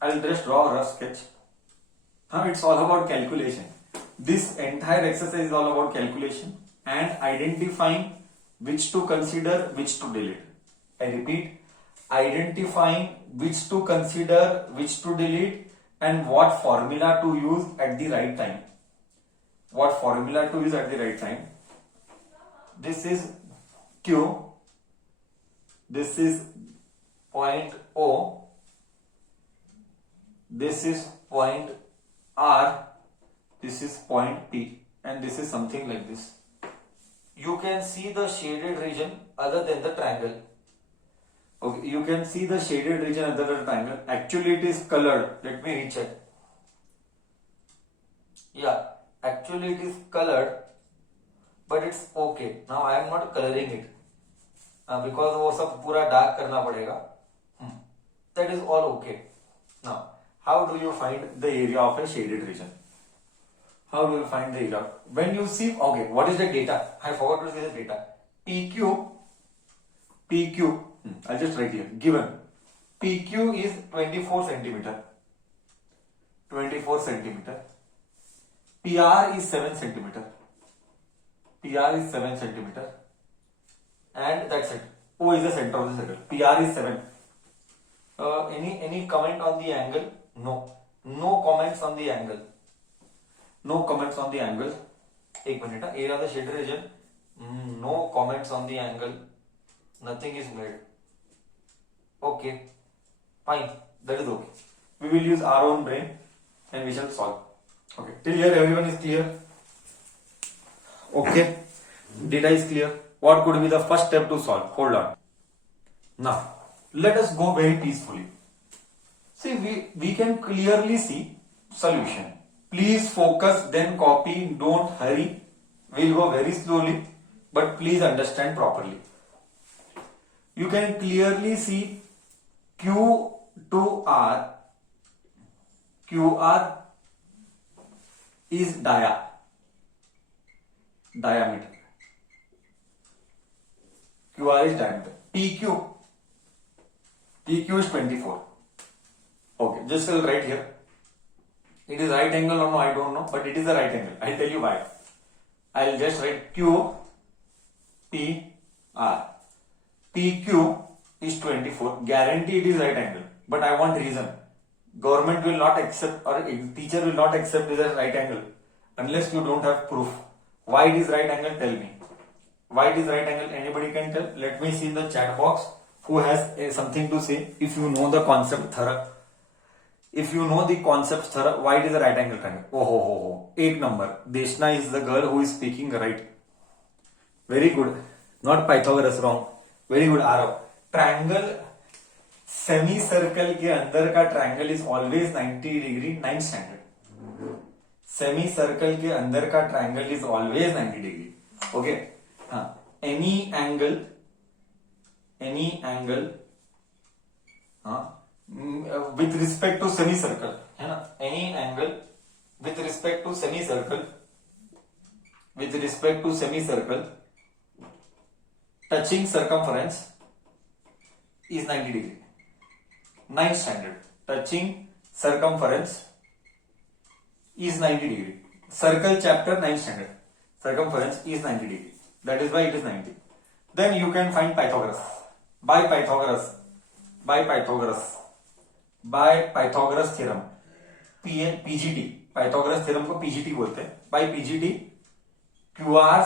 I'll just draw a rough sketch. Now it's all about calculation. This entire exercise is all about calculation and identifying which to consider, which to delete. I repeat, identifying which to consider, which to delete, and what formula to use at the right time. What formula to use at the right time. This is Q, this is point O, this is point R, this is point P, and this is something like this. You can see the shaded region other than the triangle. Okay, you can see the shaded region other than the triangle. Actually, it is colored. Let me recheck. Yeah, actually it is colored, but it's okay. Now I am not coloring it because वो सब पूरा dark करना पड़ेगा. That is all okay. Now, how do you find the area of a shaded region? How do you find the area? When you see, okay, what is the data? I forgot to say the data. PQ, I'll just write here, given. PQ is 24 centimeter. 24 centimeter. PR is 7 centimeter. PR is 7 centimeter. And that's it. O is the center of the circle. PR is 7. Any comment on the angle? No. No comments on the angle. No comments on the angle. एक minute, area of the shaded region. No comments on the angle. Nothing is made. Okay, fine. That is okay. We will use our own brain and we shall solve. Okay, till here everyone is clear. Okay, data is clear. What could be the first step to solve? Hold on. Now, let us go very peacefully. See, we can clearly see solution. Please focus, then copy. Don't hurry. We'll go very slowly, but please understand properly. You can clearly see Q to R. QR is diameter. QR is diameter. PQ is 24. Okay, just I'll write here. It is right angle or no, I don't know, but it is the right angle. I'll tell you why. I'll just write Q, P, R. PQ is 24. Guarantee it is right angle. But I want reason. Government will not accept or teacher will not accept it as right angle unless you don't have proof. Why it is right angle? Tell me. Why it is right angle? Anybody can tell. Let me see in the chat box who has something to say. If you know the concept thorough. If you know the concept thorough, why it is a right angle triangle? Oh. 8 number. Deshna is the girl who is speaking right. Very good. Not Pythagoras, wrong. Very good. Arav. Triangle, semicircle के अंदर का triangle is always 90 degree, 9th standard. Semicircle के अंदर का triangle is always 90 degree. Okay. Any angle with respect to semicircle, है ना? Any angle with respect to semicircle touching circumference is 90 degree. 9th standard. Touching circumference is 90 degree. Circle chapter 9th standard. Circumference is 90 degree. That is why it is 90. Then you can find Pythagoras. By Pythagoras theorem. PGT. Pythagoras theorem को PGT बोलते हैं. By PGT, QR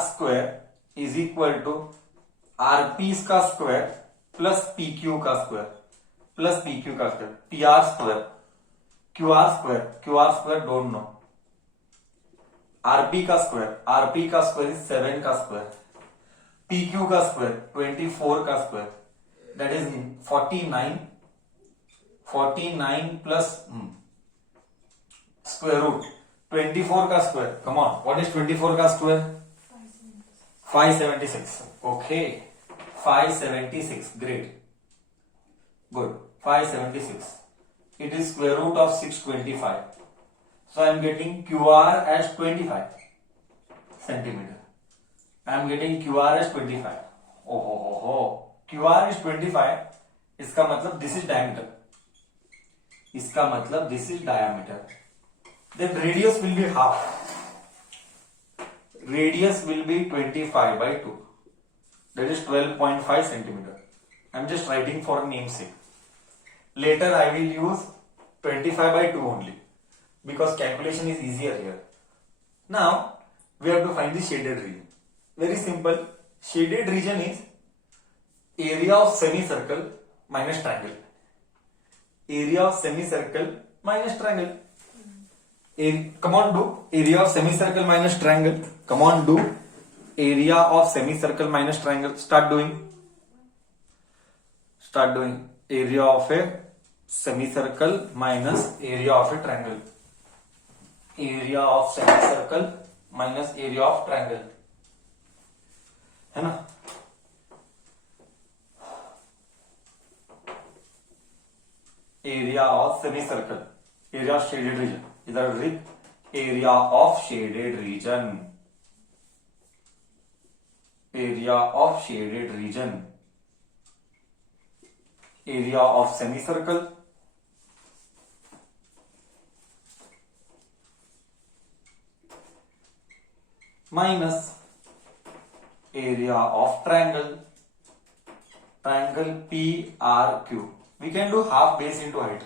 square is equal to RP का square plus PQ का square PR square QR square don't know. RP का square is 7 का square. PQ का square 24 का square. That is 49 plus square root 24 का square. Come on, what is 24 का square? 576. Okay, 576. Great, good. 576. It is square root of 625. So I am getting QR as 25 centimeter. I am getting QR as 25. Oh. QR is 25 इसका मतलब this is diameter, इसका मतलब this is diameter. Then radius will be half, radius will be 25 by 2, that is 12.5 centimeter. I'm just writing for namesake. Later I will use 25 by 2 only because calculation is easier here. Now we have to find the shaded region. Very simple. Shaded region is area of semicircle minus triangle. Area of semicircle minus triangle. Come on, do area of semicircle minus triangle. Come on, do area of semicircle minus triangle. Start doing. Start doing area of a semicircle minus area of a triangle. Area of semicircle minus area of triangle. है ना? Area of semicircle, area of shaded region. इधर with area of shaded region. Area of shaded region. Area of semicircle minus area of triangle. Triangle PRQ. We can do half base into height.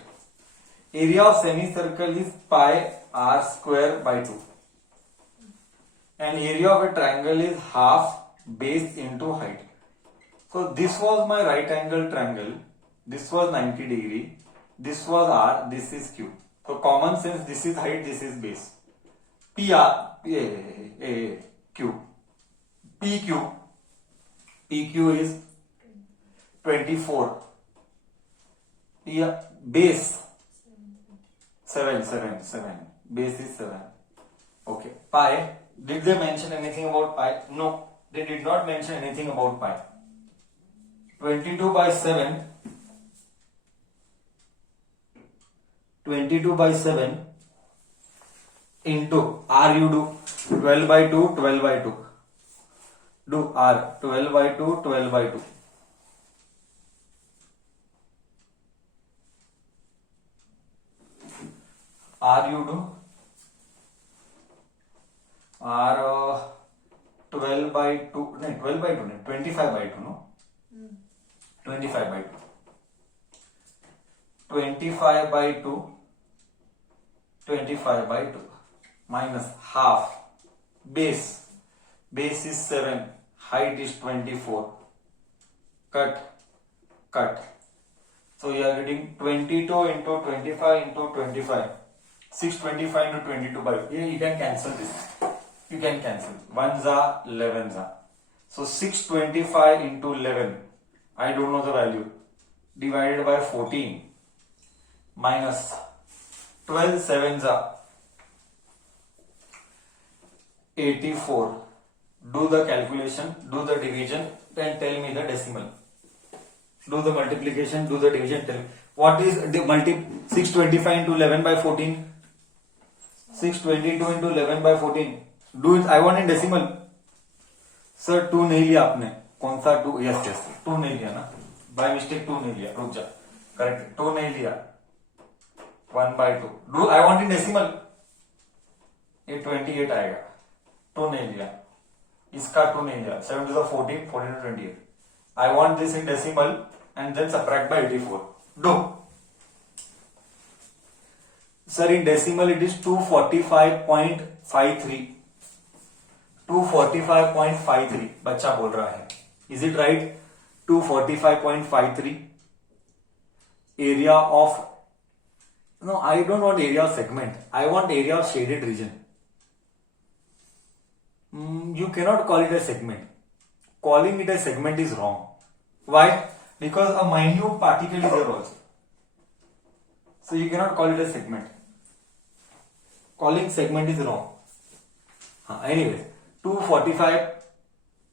Area of semicircle is pi r square by 2. And area of a triangle is half base into height. So this was my right angle triangle. This was 90 degree. This was r. This is q. So common sense, this is height, this is base. Q. PQ is 24. Yeah, base 7. Base is 7. Okay. Pi. Did they mention anything about pi? No, they did not mention anything about pi. 22 by 7. 22 by 7 into r, you do 12 by 2, 12 by 2. Do r 12 by 2, 12 by 2. R you do r 12 by 2, no, 12 by 2, no, 25 by 2, no? 25 by 2. 25 by 2, 25 by 2 minus half. Base is 7, height is 24. Cut. So you are getting 22 into 25 into 25. 625 into 22 by 2. Yeah, you can cancel this. You can cancel. 1s are 11s are. So 625 into 11. I don't know the value. Divided by 14. Minus 12 7s are 84. Do the calculation, do the division, then tell me the decimal. Do the multiplication, do the division, tell me. What is the 625 into 11 by 14? 622 into 11 by 14. Do it. I want in decimal. Sir, 2 नहीं लिया आपने. कौन सा 2? Yes. 2 नहीं लिया ना. By mistake 2 नहीं लिया. रुक जा. Correct. 2 नहीं लिया. 1 by 2. Do I want in decimal? ये 28 आएगा. 2 नहीं लिया. इसका 2 नहीं लिया. 7 to the 14, 14 to 28. I want this in decimal and then subtract by 84. Do. Sir, in decimal it is 245.53. 245.53 बच्चा बोल रहा है. Is it right? 245.53. Area of, no, I don't want area of segment. I want area of shaded region. You cannot call it a segment. Calling it a segment is wrong. Why? Because a minute particle is there also. So you cannot call it a segment. Calling segment is wrong. Anyway, 245.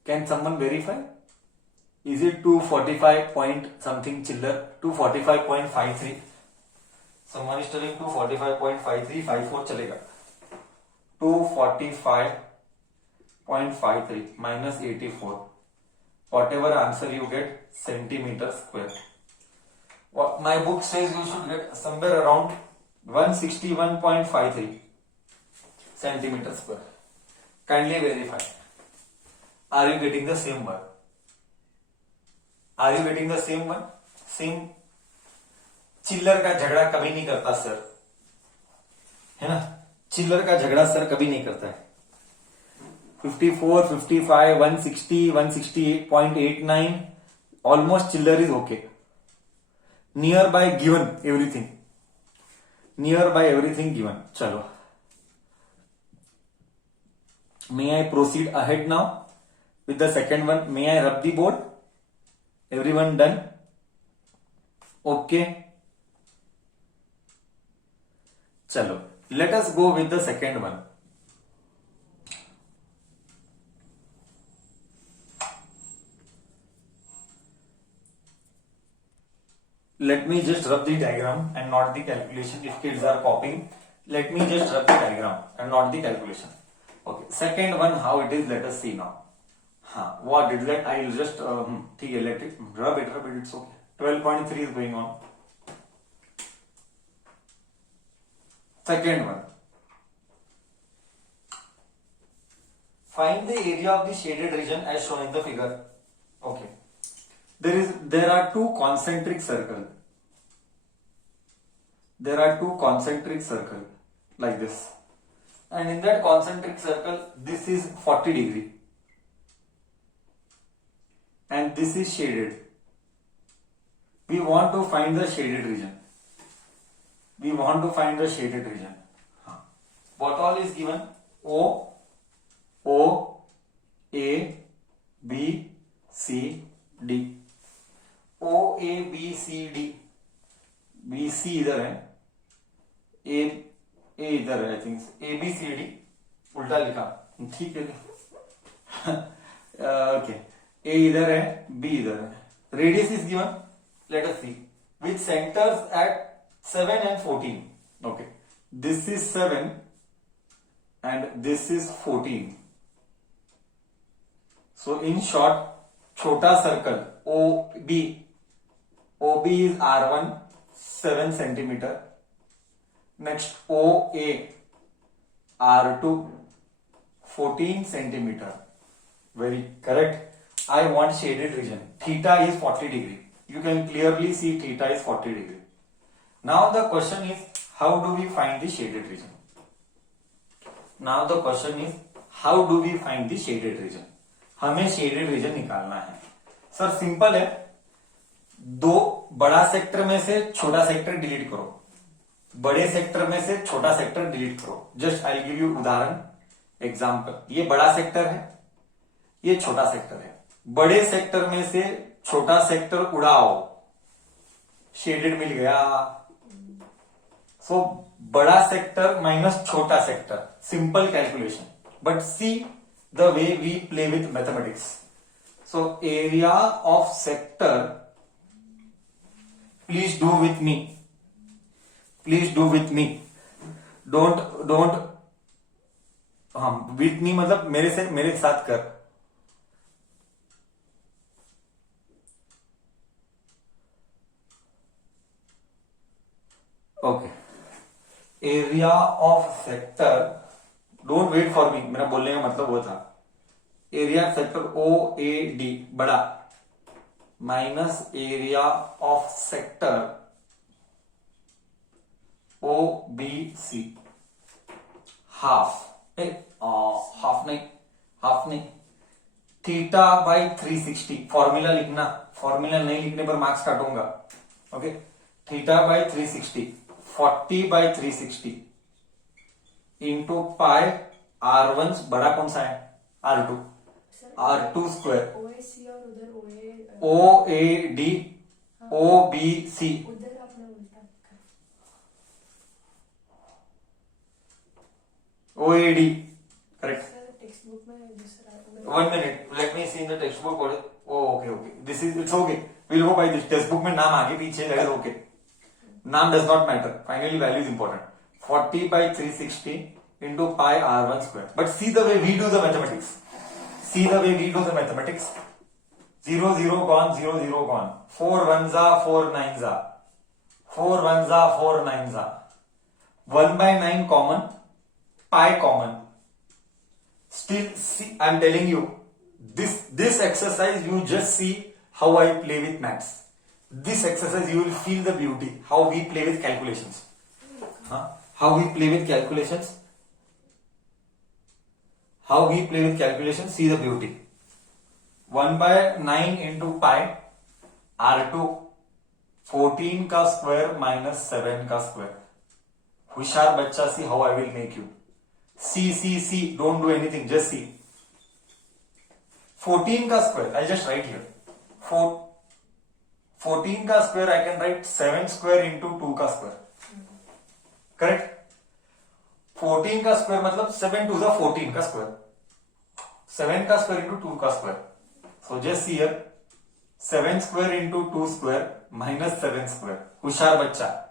Can someone verify? Is it 245 point something chiller? 245.53. Someone is telling 245.53. 54 chalega. 245.53 minus 84. Whatever answer you get, centimeter square. My book says you should get somewhere around 161.53 centimeter square. Kindly verify. Are you getting the same one? Are you getting the same one? Same. चिल्लर का झगड़ा कभी नहीं करता sir, है ना? चिल्लर का झगड़ा सर कभी नहीं करता है. 54, 55, 160, 168.89, almost chiller is okay. Nearby given everything. Nearby everything given. चलो. May I proceed ahead now with the second one? May I rub the board? Everyone done? Okay. चलो. Let us go with the second one. Let me just rub the diagram and not the calculation. If kids are copying, let me just rub the diagram and not the calculation. Okay. Second one, how it is, let us see now. What is that? I'll just ठीक है, let it rub it. It's okay. 12.3 is going on. Second one. Find the area of the shaded region as shown in the figure. Okay. There are two concentric circles. There are two concentric circles like this. And in that concentric circle, this is 40 degree. And this is shaded. We want to find the shaded region. We want to find the shaded region. What all is given? O, A, B, C, D. O, A, B, C, D. B, C इधर है. A इधर है. I think A, B, C, D. उल्टा लिखा. ठीक है. Okay. A इधर है. B इधर है. Radius is given. Let us see. With centers at 7 and 14. Okay. This is 7 and this is 14. So in short, छोटा circle OB is R1 7 centimeter. Next OA R2 14 centimeter. Very correct. I want shaded region. Theta is 40 degree. You can clearly see theta is 40 degree. Now the question is, how do we find the shaded region? Now the question is, how do we find the shaded region? हमें shaded region निकालना है. Sir simple है. दो बड़ा sector में से छोटा sector delete करो. बड़े सेक्टर में से छोटा सेक्टर डिलीट करो. जस्ट आई गिव यू उदाहरण, एग्जाम्पल. ये बड़ा सेक्टर है, ये छोटा सेक्टर है. बड़े सेक्टर में से छोटा सेक्टर उड़ाओ, शेडेड मिल गया. सो बड़ा सेक्टर माइनस छोटा sector, simple calculation. But see the way we play with mathematics. So area of sector, please do with me. Please do with me. Don't with me मतलब मेरे साथ कर. Okay. Area of sector, don't wait for me, मेरा बोलने का मतलब वो था. एरिया ऑफ सेक्टर OAD बड़ा minus area of sector OBC half. Half नहीं, थीटा बाई 360. फॉर्मूला लिखना, फॉर्मूला नहीं लिखने पर मार्क्स काटूंगा. Okay. Theta by 360, 40 by 360 into pi R1 बड़ा कौन सा है? R2 square. OAD OBC. OAD correct. One minute, let me see in the textbook. Okay. This is, it's okay. We'll go by this. Textbook में नाम आगे पीछे, that is okay. नाम does not matter. Finally, value is important. 40 by 360 into pi R1 square. But see the way we do the mathematics. 0 0 gone, 0 0 gone. 4 1s are 4 9s are. 4 1 जा 4 9 जा 1 by 9 common, pi common. Still, see, I'm telling you, this exercise, you just see how I play with maths. This exercise, you will feel the beauty, how we play with calculations. How we play with calculations. How we play with calculations, see the beauty. 1 by 9 into pi, R2, 14 का square minus 7 का square. होशियार बच्चा, see how I will make you. See, don't do anything, just see. 14 का square, I'll just write here. 14 का square, I can write 7 square into 2 का square. Correct? 14 का square मतलब 7 to the 14 का square. 7 का square into 2 का square. So just see here. 7 square into 2 square minus 7 square. होशियार बच्चा.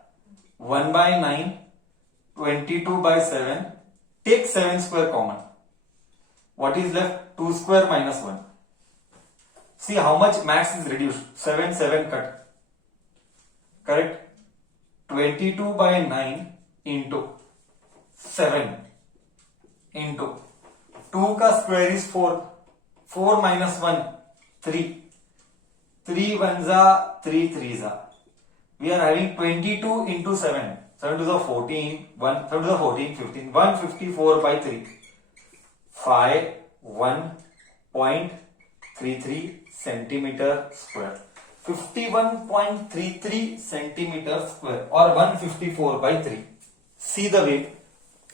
1 by 9, 22 by 7. Take 7 square common. What is left? 2 square minus 1. See how much max is reduced. 7 cut. Correct? 22 by 9 into 7 into 2 का square is 4. 4 minus 1, 3. 3 1 za, 3 3 za. We are having 22 into 7. 7 to the 14, 7 to the 14, 15, 154 by 3. 51.33 centimeter square. 51.33 centimeter square or 154 by 3. See the way.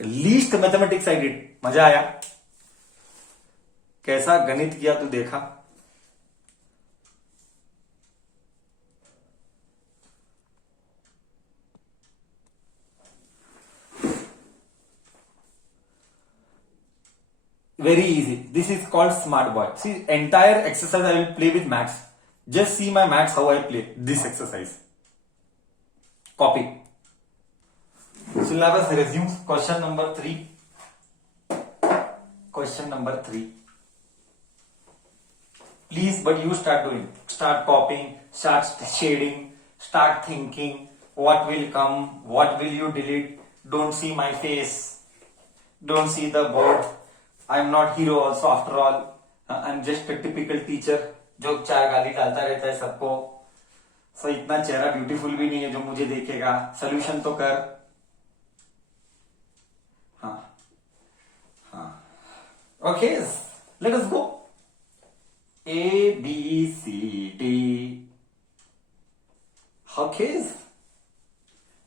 Least mathematics I did. मजा आया? कैसा गणित किया तू देखा? Very easy. This is called smart boy. See, entire exercise I will play with maths. Just see my maths how I play this exercise. Copy. Syllabus resumes. Question number 3. Question number 3. Please, but you start doing. Start copying. Start shading. Start thinking. What will come? What will you delete? Don't see my face. Don't see the board. I'm not hero also after all. I'm just a typical teacher जो 4 गाली डालता रहता है सबको. So इतना चेहरा beautiful भी नहीं है जो मुझे देखेगा. सोल्यूशन तो कर. हाँ. Okay, let us go. A, B, C, D. Okay.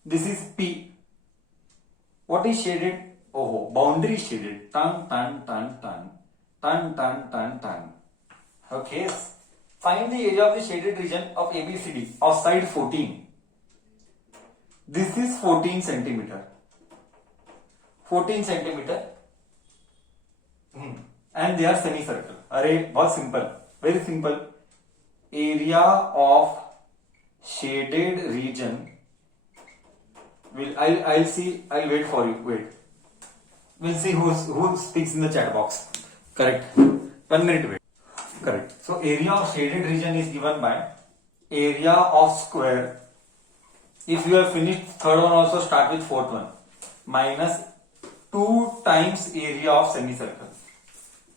This is P. What is shaded? Oh, boundary shaded. Tan. Okay. Find the area of the shaded region of ABCD of side 14. This is 14 centimeter. 14 centimeter. And they are semicircle. Array, बहुत simple. Very simple. Area of shaded region. I'll see. I'll wait for you. Wait. We'll see who speaks in the chat box. Correct. 1 minute wait. Correct. So area of shaded region is given by area of square. If you have finished third one, also start with fourth one. Minus 2 times area of semicircle.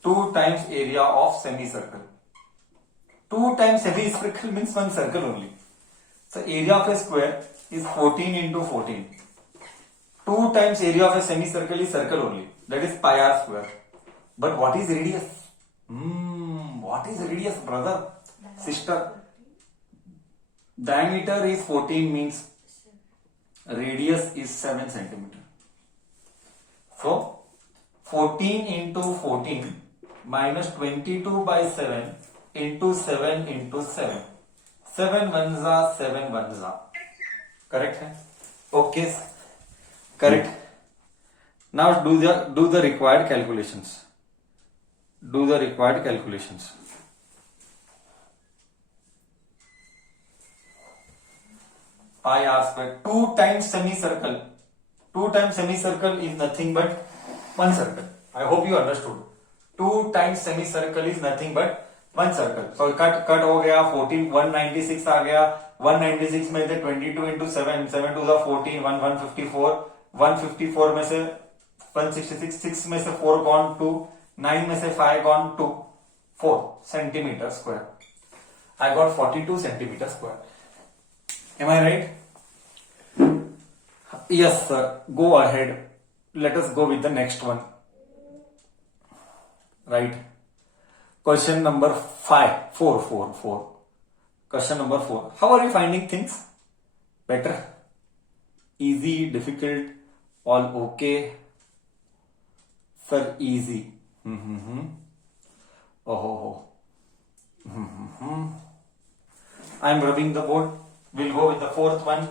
2 times area of semicircle. 2 times semicircle means one circle only. So area of a square is 14 into 14. 2 times area of a semicircle is circle only. That is pi r square. But what is radius? What is radius, brother? Sister? Diameter is 14 means radius is 7 centimeter. So 14 into 14 minus 22 by 7 into 7 into 7. 7 ones are 7 ones are. Correct? Okay. Correct. Now do the required calculations. Do the required calculations. Pi r square. 2 times semicircle. 2 times semicircle is nothing but one circle. I hope you understood. 2 times semicircle is nothing but one circle. So cut हो गया 14 196 आ गया 196 में से 22 into 7, 7 to 14, 154, 154 में से 166, 6 में से 4 gone 2, 9 में से 5 gone 2, 4 centimetre square. I got 42 centimeter square. Am I right? Yes, sir. Go ahead. Let us go with the next one. Right. Question number 4. Question number 4. How are you finding things? Better? Easy? Difficult? All okay? Sir, easy. Oh. I'm rubbing the board. We'll go with the fourth one.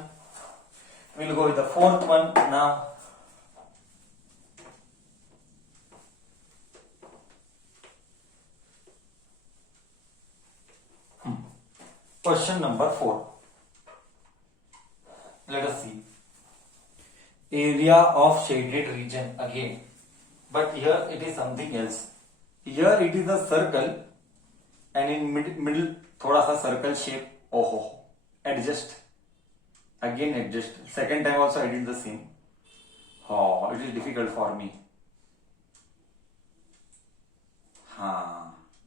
Now. Question number 4. Let us see. Area of shaded region again. But here it is something else. Here it is a circle and in middle थोड़ा सा circle shape. Adjust. Again adjust. Second time also I did the same. It is difficult for me.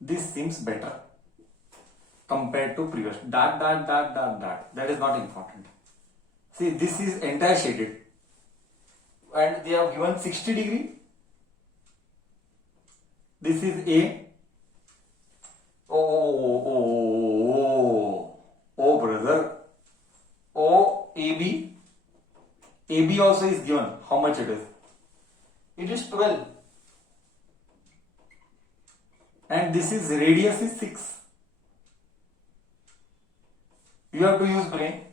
This seems better compared to previous. Dot. That is not important. See, this is entire shaded. And they have given 60 degree. This is A. Oh, brother. AB. AB also is given. How much it is? It is 12. And this is radius is 6. You have to use brain.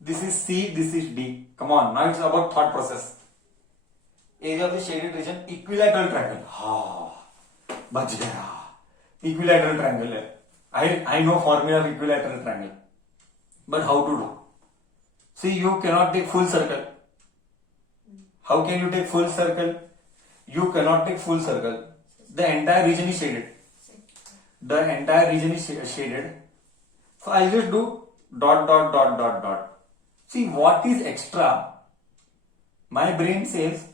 This is C, this is D. Come on, now it's about thought process. Area of the shaded region, equilateral triangle. बच गया. Equilateral triangle है. I know formula of equilateral triangle. But how to do? See, you cannot take full circle. How can you take full circle? You cannot take full circle. The entire region is shaded. So I'll just do dot. See, what is extra? My brain says,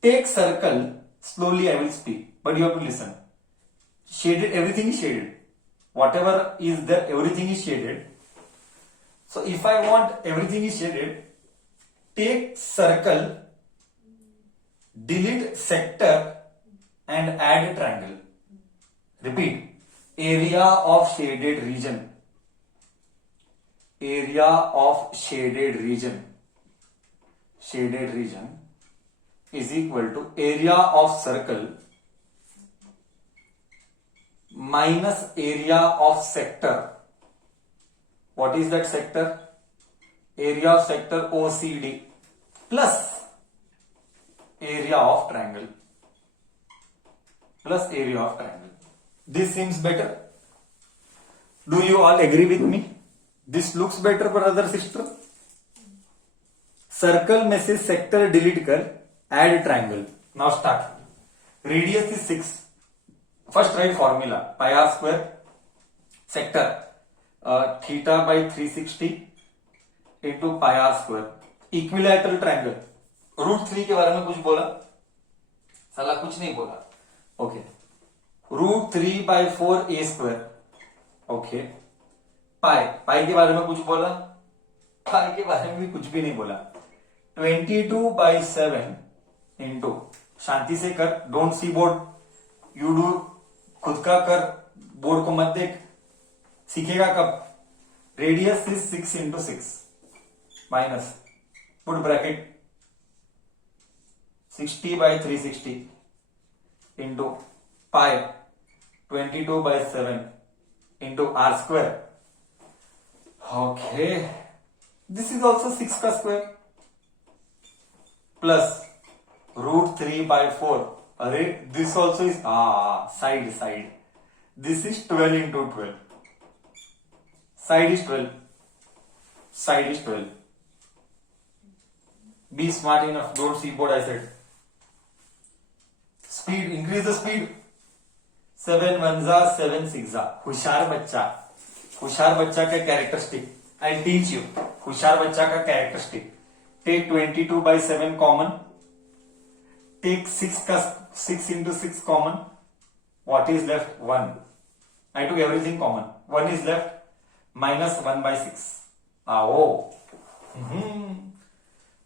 take circle, slowly I will speak. But you have to listen. Shaded, everything is shaded. Whatever is there, everything is shaded. So if I want everything is shaded, take circle, delete sector and add a triangle. Repeat. Area of shaded region. Area of shaded region. Shaded region is equal to area of circle minus area of sector. What is that sector? Area of sector OCD plus area of triangle. Plus area of triangle. This seems better. Do you all agree with me? This looks better, brother, sister. Circle में से sector delete कर, add triangle. Now start. Radius is 6. First write formula. Pi r square sector theta by 360 into pi r square. Equilateral triangle. √3 के बारे में कुछ बोला? साला कुछ नहीं बोला. Okay. √3/4 a square. Okay. पाई के बारे में कुछ बोला? पाई के बारे में भी कुछ भी नहीं बोला. 22/7 इंटू, शांति से कर, don't see board, you do, खुद का कर, बोर्ड को मत देख. सीखेगा कब? Radius is 6 into 6 minus, put bracket 60/360 into pi 22/7 into R square. Okay, this is also 6 का square plus √3/4. अरे this also is side. This is 12 into 12. Side is 12. Be smart enough. Don't see board I said. Speed, increase the speed. 7 1 7 6. होशियार बच्चा का characteristic. I teach you होशियार बच्चा का characteristic. Take 22/7 common. Take 6 into 6 common. What is left? 1. I took everything common. 1 is left. Minus 1/6. Oh.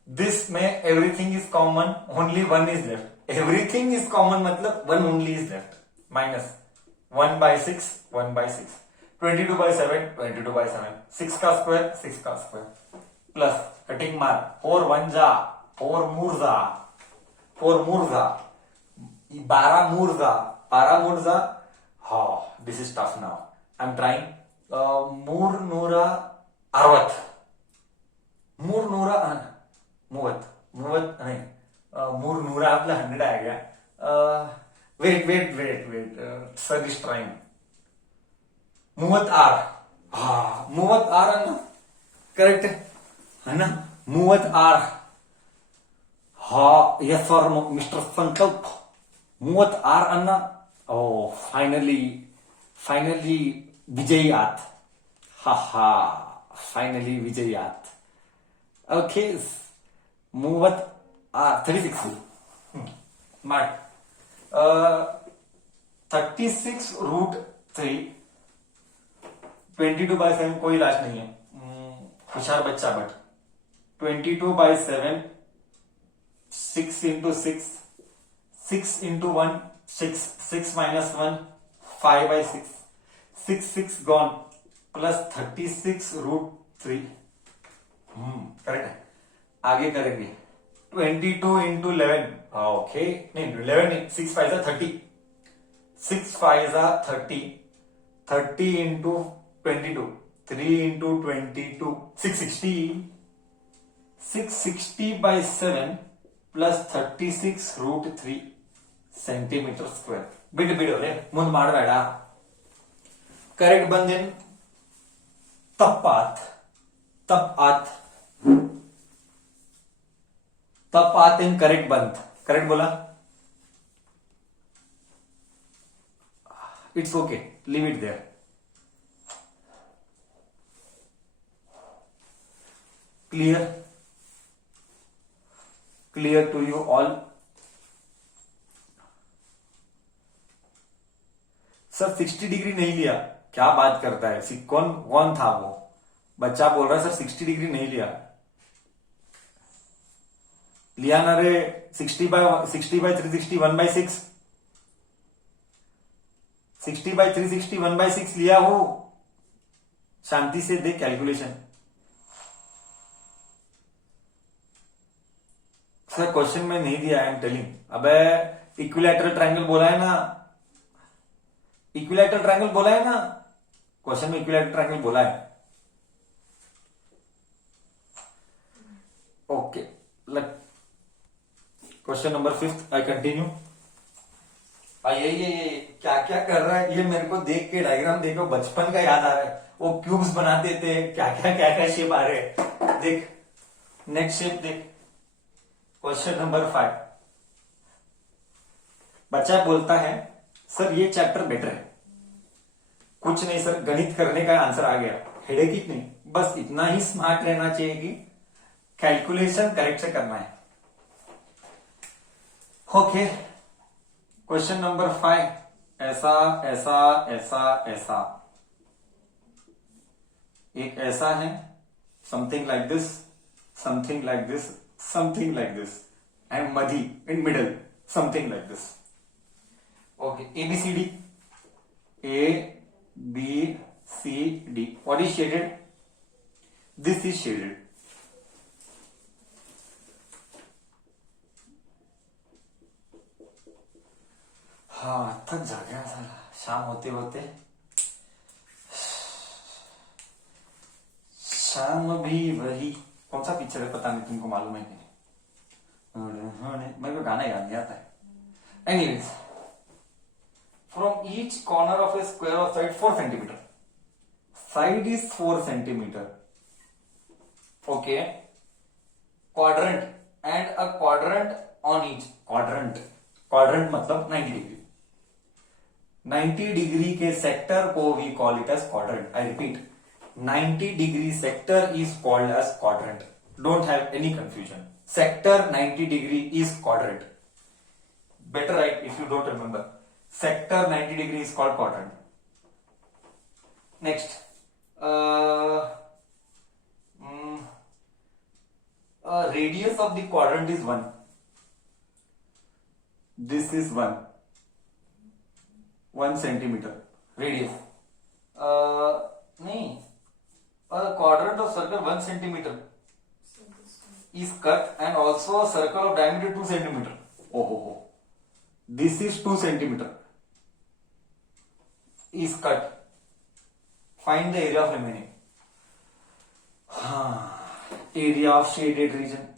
This में everything is common. Only 1 is left. Everything is common मतलब 1 only is left. Minus 1/6. 1/6. 22/7. 22/7. 6 का square. 6 का square. Plus cutting mark. 4 1 जा. 4 मूर्जा. 4 मूर्जा. 12 मूर्जा. 12 मूर्जा. This is tough now. I'm trying. मूर नूरा 60. मूर नूरा मूवत नहीं. मूर नूरा आपला 100 आएगा. Wait sir is trying. मूवत आर. मूवत आर है ना, करेक्ट है ना. मूवत आर. Yes sir mister Sankalp. मूवत आर अन्ना. फाइनली विजयात. फाइनली विजयात. ओके. मूवत आर 36. मार्क 36√3. 22/7 कोई लाश नहीं है. होशियार बच्चा. But 22/7. 6 into 6. 6 into 1. 6. 6 minus 1. 5/6. 6 gone. Plus 36√3. Correct है. आगे करेंगे. 22 into 11. ओके. नहीं 11 नहीं. 6 5 30. 6 5 30. 30 into 22. 3 into 22. 660. 660/7 plus 36√3 centimeter square. ಬಿಡು ಮುಂದೆ ಮಾಡಬೇಡ. ಕರೆಕ್ಟ್ ಬಂದೇನು? ತಪ್ಪಾತ್. इन करेक्ट बंद. करेक्ट बोला. It's okay. Leave it there. Clear to you all. Sir 60 degree नहीं लिया. क्या बात करता है. कौन था वो बच्चा? बोल रहा है सर 60 डिग्री नहीं लिया ना रे. 60/360 1/6. 60/360 1/6 लिया हो. शांति से देख कैलकुलेशन. सर क्वेश्चन में नहीं दिया. I am telling. अबे इक्विलैटरल ट्रायंगल बोला है ना. क्वेश्चन में इक्विलैटरल ट्रायंगल बोला है. Okay. Question number 5. I continue. ये क्या क्या कर रहा है ये मेरे को देख के डायग्राम देखो बचपन का याद आ रहा है. वो क्यूब्स बनाते थे. क्या शेप आ रहे हैं. देख नेक्स्ट शेप देख. Question number 5. बच्चा बोलता है सर ये चैप्टर बेटर है. कुछ नहीं सर, गणित करने का आंसर आ गया. हेडेक ही नहीं, बस इतना ही स्मार्ट रहना चाहिए कि कैलकुलेशन करेक्ट से करना है. ओके. Question number 5. ऐसा ऐसा ऐसा ऐसा एक ऐसा है. Something like this, something like this, something like this, and मधी इन मिडल, समथिंग लाइक दिस. Okay. ABCD. ABCD. What is shaded? This is shaded. हाँ थक जा गया साला शाम होते होते. शाम भी वही. कौन सा पिक्चर है पता नहीं, तुमको मालूम है नहीं. मेरे को गाना याद नहीं आता है. Anyways, from each corner of a square of side 4 centimeter. Side is 4 centimeter. Okay. Quadrant and a quadrant on each. Quadrant मतलब 90 डिग्री. 90 डिग्री के सेक्टर को we call it as quadrant. I repeat, 90 degree sector is called as quadrant. Don't have any confusion. Sector 90 degree is quadrant. Better write if you don't remember. Sector 90 degree is called quadrant. Next. Radius of the quadrant is 1. This is 1 centimeter radius. नहीं, a quadrant of circle 1 centimeter is cut and also a circle of diameter 2 centimeter. Oh. This is 2 centimeter is cut. Find the area of remaining. Area of shaded region.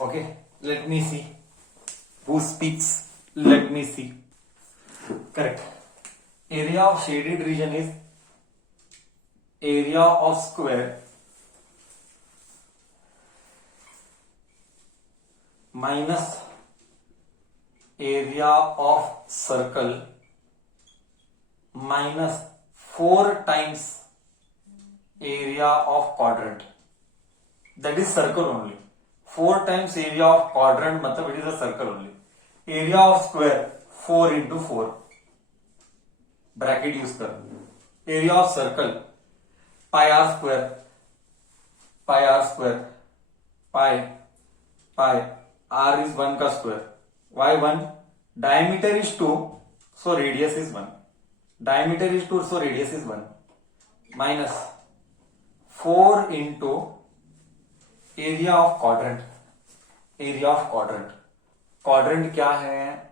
Okay, let me see. Who speaks? Let me see. Correct. Area of shaded region is area of square minus area of circle minus 4 times area of quadrant. That is circle only. 4 times area of quadrant matlab it is a circle only. Area of square 4 into 4. Bracket use kar. Area of circle pi r square. Pi r is 1 ka square. Why 1? Diameter is 2, so radius is 1. Diameter is 2, so radius is 1. Minus 4 into area of quadrant. Area of quadrant. Quadrant क्या है?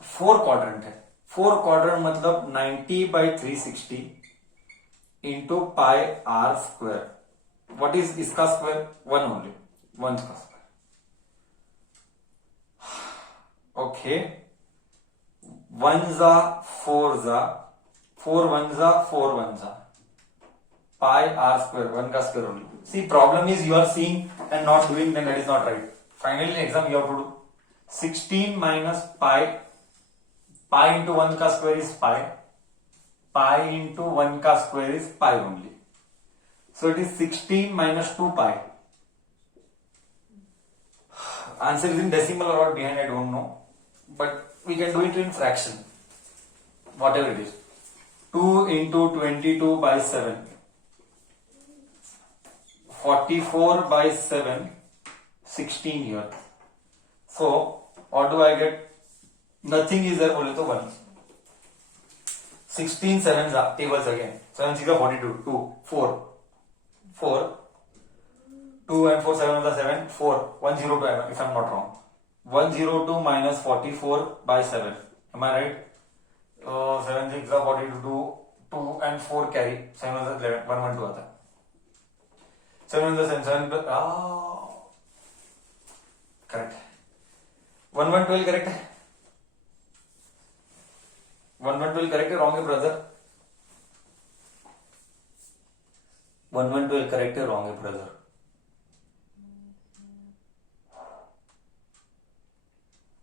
4 quadrant है. 4 quadrant मतलब 90 by 360 into pi r square. What is इसका square? 1 only. 1 का square. Okay. 1 za 4 za 4 1 za 4 1 za pi r square 1 ka square only. See, problem is you are seeing and not doing, then that is not right. Finally in exam you have to do 16 minus pi into 1 ka square is pi into 1 ka square is pi only. So it is 16 minus 2 pi. Answer is in decimal or what behind I don't know, but we can do it in fraction, whatever it is. 2 into 22 by 7, 44 by 7, 16 here. So what do I get? Nothing is there, bole to 1. 16 7s are tables again. 7 6 are 42, 2, 4, 2 and 4, 7 are 7, 4, 102 if I am not wrong. 102 minus 44 by 7. Am I right? 7 6 are 42, 2 and 4 carry. 7 is 11, 112 आता है. 7 is 7, correct. 112 correct है. 112 correct है, wrong है brother. 112 correct है, wrong है brother.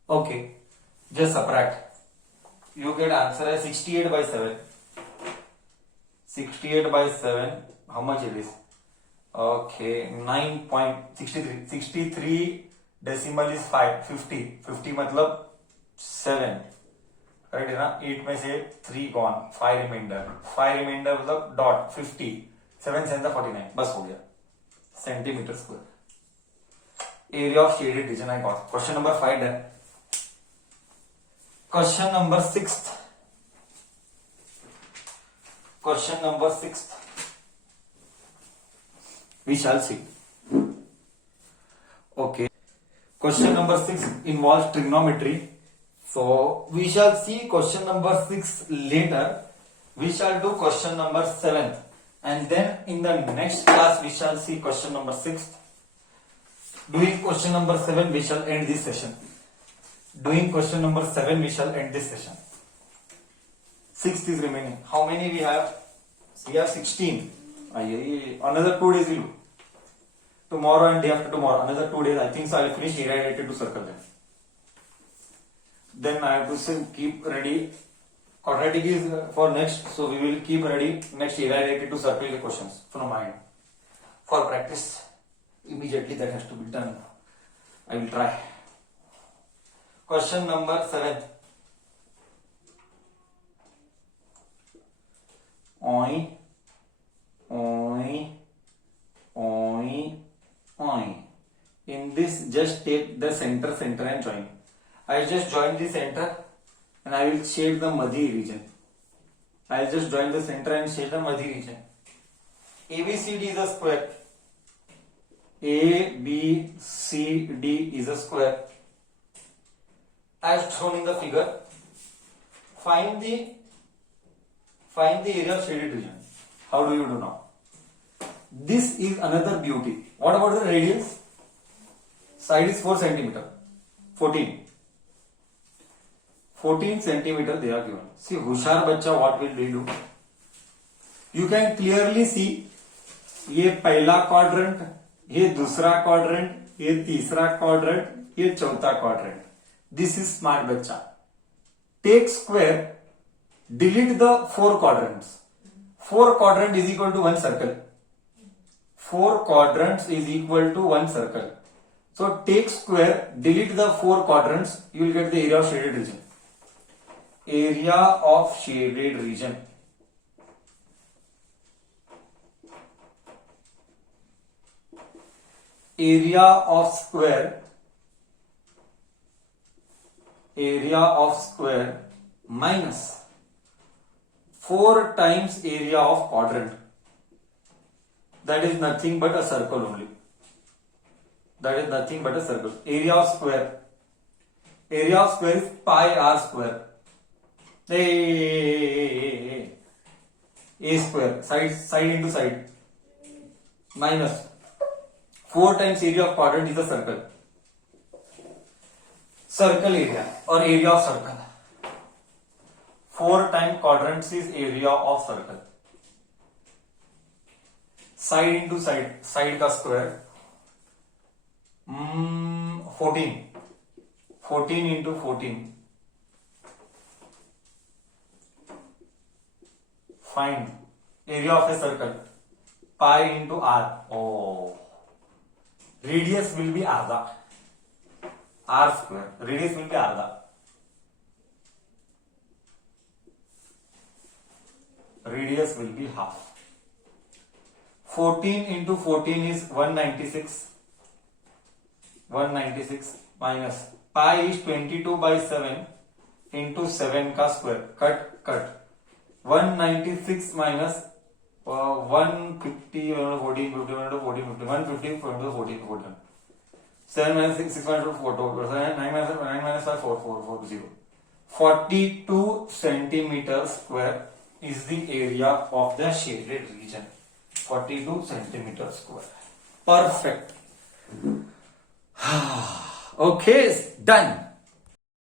Okay, just subtract. You get answer as 68 by 7. 68 by 7, how much it is? Okay, 9.63. 63 decimal is 5. 50. 50 मतलब 7. Correct है ना? 8 में से 3 gone. 5 remainder. 5 remainder मतलब dot 50. 7 7 49. बस हो गया. Centimeter square. Area of shaded region I got. Question number 5 done. Question number 6th. Question number 6th. We shall see. Okay. Question number 6 involves trigonometry. So we shall see question number 6 later. We shall do question number 7th. And then in the next class we shall see question number 6th. Doing question number 7 we shall end this session. Doing question number 7 we shall end this session. 6th is remaining. How many we have? We have 16. Another 2 days we do. Tomorrow and day after tomorrow, another 2 days. I think so I will finish area related to circle then. then I have to say keep ready. Quadratic is for next, so we will keep ready next related to circle questions from mind for practice. Immediately that has to be done. I will try. Question number 7. Oi, oi, oi, oi. In this, just take the center and join. I just join the center and I will shade the Madhi region. I will just join the center and shade the Madhi region. ABCD is a square. ABCD is a square. As shown in the figure, find the area of shaded region. How do you do now? This is another beauty. What about the radius? Side is 4 centimeter. 14 centimeter they are given. See, Hushar Bacha, what will they do? You can clearly see, ये पहला quadrant, ये दूसरा quadrant, ये तीसरा quadrant, ये चौथा quadrant. This is smart बच्चा. Take square, delete the 4 quadrants. 4 quadrant is equal to 1 circle. 4 quadrants is equal to 1 circle. So take square, delete the 4 quadrants, you will get the area of shaded region. Area of shaded region. Area of square minus 4 times area of quadrant. That is nothing but a circle only. That is nothing but a circle. Area of square is pi r square. A square, side into side, minus 4 times area of quadrant is a circle. Circle area or area of circle. 4 times quadrants is area of circle. Side into side का square. 14 into 14. Find area of a circle. Pi into r. Oh, radius will be आधा. R square. Radius will be आधा. Radius will be half. 14 into 14 is 196. 196 minus pi is 22 by 7 into 7 का square. Cut. 196 minus 150, 14, 50, 150, 14. 7 minus 6 minus 4, 9 minus 5, 4, 0. 42 centimeter square is the area of the shaded region. 42 centimeter square. Perfect. Okay, done.